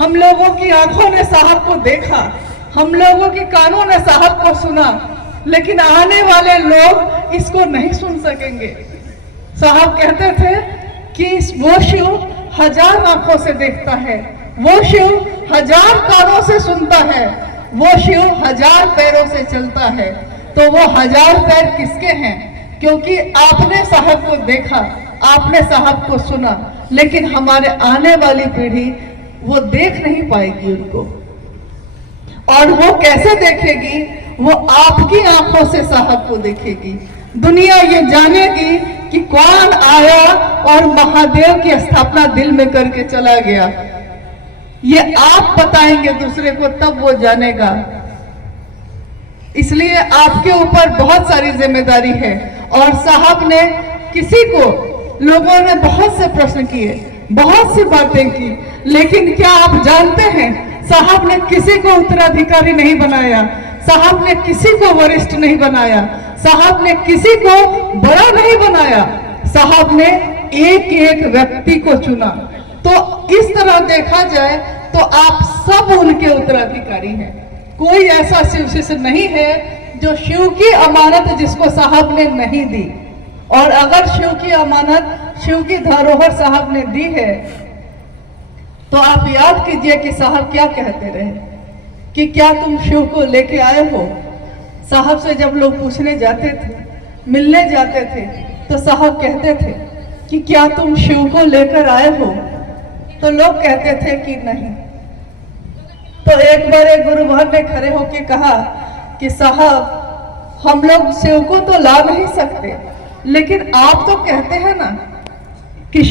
हम लोगों की आंखों ने साहब को देखा, हम लोगों की कानों ने साहब को सुना, लेकिन आने वाले लोग इसको नहीं सुन सकेंगे। साहब कहते थे कि वो शिव हजार आंखों से देखता है, वो शिव हजार कानों से सुनता है, वो शिव हजार पैरों से चलता है। तो वो हजार पैर किसके हैं? क्योंकि आपने साहब को देखा, आपने साहब को सुना, लेकिन हमारे आने वाली पीढ़ी वो देख नहीं पाएगी उनको। और वो कैसे देखेगी? वो आपकी आंखों से साहब को देखेगी। दुनिया ये जानेगी कि कौन आया और महादेव की स्थापना दिल में करके चला गया। ये आप बताएंगे दूसरे को, तब वो जानेगा। इसलिए आपके ऊपर बहुत सारी जिम्मेदारी है। और साहब ने किसी को, लोगों ने बहुत से प्रश्न किए, बहुत सी बातें की, लेकिन क्या आप जानते हैं साहब ने किसी को उत्तराधिकारी नहीं बनाया, साहब ने किसी को वरिष्ठ नहीं बनाया, साहब ने किसी को बड़ा नहीं बनाया, साहब ने एक एक व्यक्ति को चुना। तो इस तरह देखा जाए तो आप सब उनके उत्तराधिकारी हैं। कोई ऐसा शिव शिष्य नहीं है जो शिव की अमानत जिसको साहब ने नहीं दी। और अगर शिव की अमानत, शिव की धरोहर साहब ने दी है, तो आप याद कीजिए कि साहब क्या कहते रहे कि क्या तुम शिव को लेके आए हो। साहब से जब लोग पूछने जाते थे, मिलने जाते थे, तो साहब कहते थे कि क्या तुम शिव को लेकर आए हो? तो लोग कहते थे कि नहीं। तो एक बार एक गुरुभान ने खड़े होकर कहा कि साहब, हम लोग शिव को तो ला नहीं सकते, लेकिन आप तो कहते हैं ना कि शिव